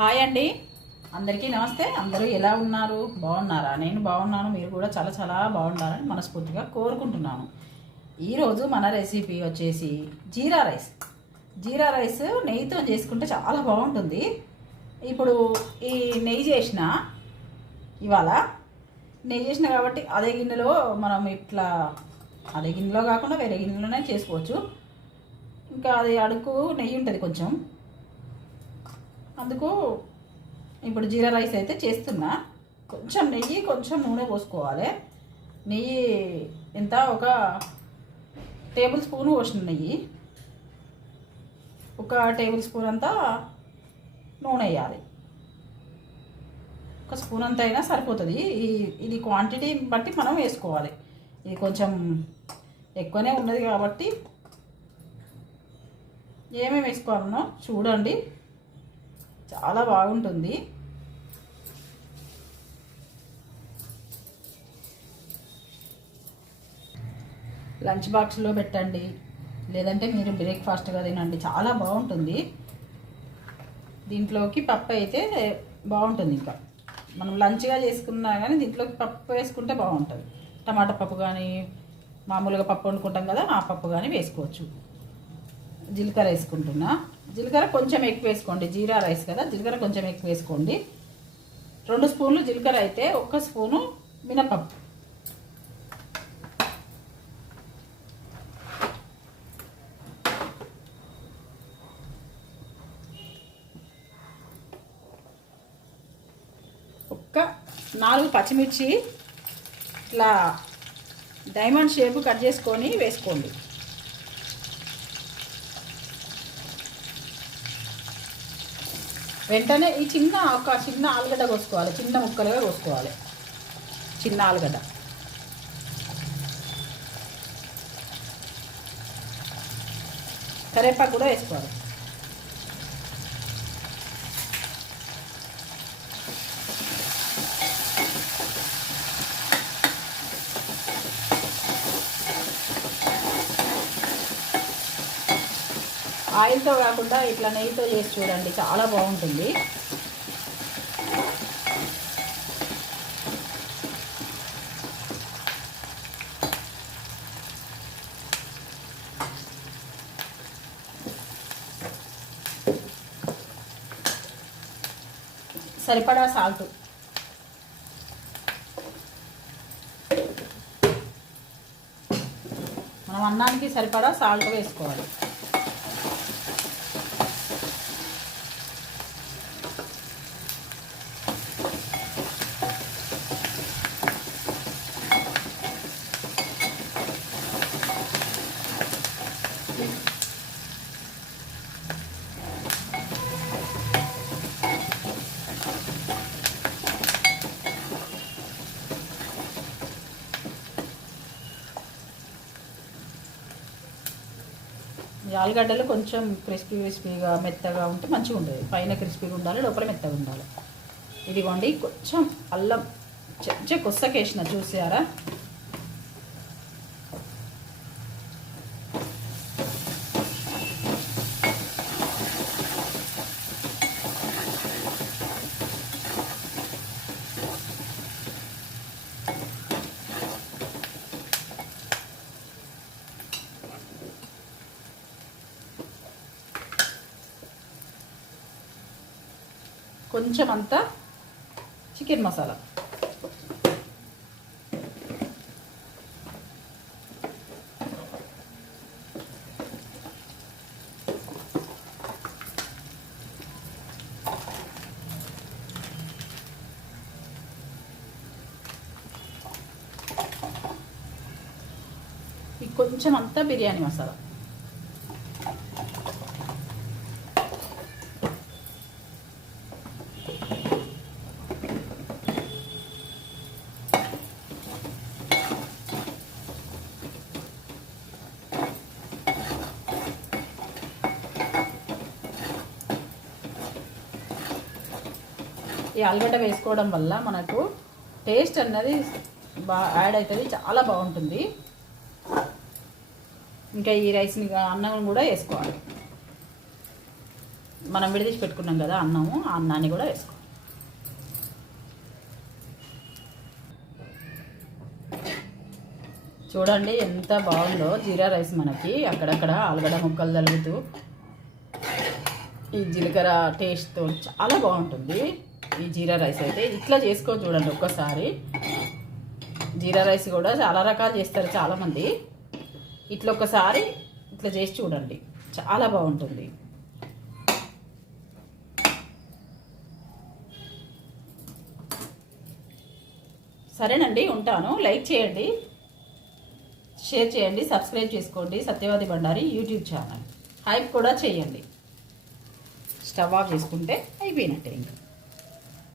Hi అండి. అందరికీ నమస్తే. అందరూ ఎలా ఉన్నారు? బాగున్నారా? నేను బాగున్నాను. మీరు కూడా చాలా చాలా బాగున్నారని మనస్ఫూర్తిగా కోరుకుంటున్నాను. ఈరోజు మన రెసిపీ వచ్చేసి జీరా రైస్. జీరా రైస్ నెయ్యితో చేసుకుంటే చాలా బాగుంటుంది. ఇప్పుడు ఈ నెయ్యి చేసిన ఇవాళ నెయ్యి చేసిన కాబట్టి అదే గిన్నెలో మనం ఇట్లా అదే గిన్నెలో కాకుండా వేరే గిన్నెలోనే చేసుకోవచ్చు. ఇంకా అది అడుగు నెయ్యి ఉంటుంది కొంచెం. అందుకు ఇప్పుడు జీరా రైస్ అయితే చేస్తున్నా. కొంచెం నెయ్యి కొంచెం నూనె పోసుకోవాలి. నెయ్యి ఎంత ఒక టేబుల్ స్పూన్ పోసిన నెయ్యి. ఒక టేబుల్ స్పూన్ అంతా నూనె వేయాలి. ఒక స్పూన్ అంత అయినా సరిపోతుంది. ఈ ఇది క్వాంటిటీ బట్టి మనం వేసుకోవాలి. ఇది కొంచెం ఎక్కువనే ఉన్నది కాబట్టి ఏమేమి వేసుకోవాలనో చూడండి. చాలా బాగుంటుంది. లంచ్ బాక్స్లో పెట్టండి. లేదంటే మీరు బ్రేక్ఫాస్ట్గా తినండి. చాలా బాగుంటుంది. దీంట్లోకి పప్పు అయితే బాగుంటుంది ఇంకా. మనం లంచ్గా చేసుకున్నా కానీ దీంట్లోకి పప్పు వేసుకుంటే బాగుంటుంది. టమాటా పప్పు కానీ మామూలుగా పప్పు వండుకుంటాం కదా ఆ పప్పు కానీ వేసుకోవచ్చు. జీలకర్ర వేసుకుంటున్నా. జీలకర్ర కొంచెం ఎక్కువ వేసుకోండి. జీరా రైస్ కదా జీలకర్ర కొంచెం ఎక్కువ వేసుకోండి. రెండు స్పూన్లు జీలకర్ర అయితే ఒక్క స్పూను మినపప్పు. ఒక్క నాలుగు పచ్చిమిర్చి ఇట్లా డైమండ్ షేప్ కట్ చేసుకొని వేసుకోండి. వెంటనే ఈ చిన్న ఒక చిన్న ఆలుగడ్డ కోసుకోవాలి. చిన్న ముక్కలుగా కోసుకోవాలి. చిన్న ఆలుగడ్డ. కరేపాకు కూడా వేసుకోవాలి. ఆయిల్తో కాకుండా ఇట్లా నెయ్యితో చేసి చూడండి చాలా బాగుంటుంది. సరిపడా సాల్ట్. మనం అన్నానికి సరిపడా సాల్ట్ వేసుకోవాలి. ఈ ఆలుగడ్డలు కొంచెం క్రిస్పీ క్రిస్పీగా మెత్తగా ఉంటే మంచిగా ఉంటుంది పైన క్రిస్పీగా ఉండాలి లోపల మెత్తగా ఉండాలి. ఇదిగోండి కొంచెం అల్లం చెంచే కొස්සకేసిన చూసారా? కొంచెం అంతా చికెన్ మసాలా. ఈ కొంచెం అంతా బిర్యానీ మసాలా. ఈ ఆలుగడ్డ వేసుకోవడం వల్ల మనకు టేస్ట్ అన్నది బాగా యాడ్ అవుతుంది చాలా బాగుంటుంది. ఇంకా ఈ రైస్ని అన్నం కూడా వేసుకోవాలి. మనం విడదీసి పెట్టుకున్నాం కదా అన్నము ఆ అన్నాన్ని కూడా వేసుకో చూడండి ఎంత బాగుందో జీరా రైస్ మనకి. అక్కడక్కడ ఆలుగడ్డ ముక్కలు తలుగుతూ ఈ జీలకర్ర టేస్ట్తో చాలా బాగుంటుంది. ఈ జీరా రైస్ అయితే ఇట్లా చేసుకోవచ్చు చూడండి ఒక్కసారి. జీరా రైస్ కూడా చాలా రకాలు చేస్తారు చాలామంది. ఇట్లా ఒకసారి ఇట్లా చేసి చూడండి. చాలా బాగుంటుంది. సరేనండి ఉంటాను. లైక్ చేయండి. షేర్ చేయండి. సబ్స్క్రైబ్ చేసుకోండి. Satyavadi Bandari YouTube channel. Hype కూడా చేయండి. స్టవ్ ఆఫ్ చేసుకుంటే అయిపోయినట్టే ఇంకా.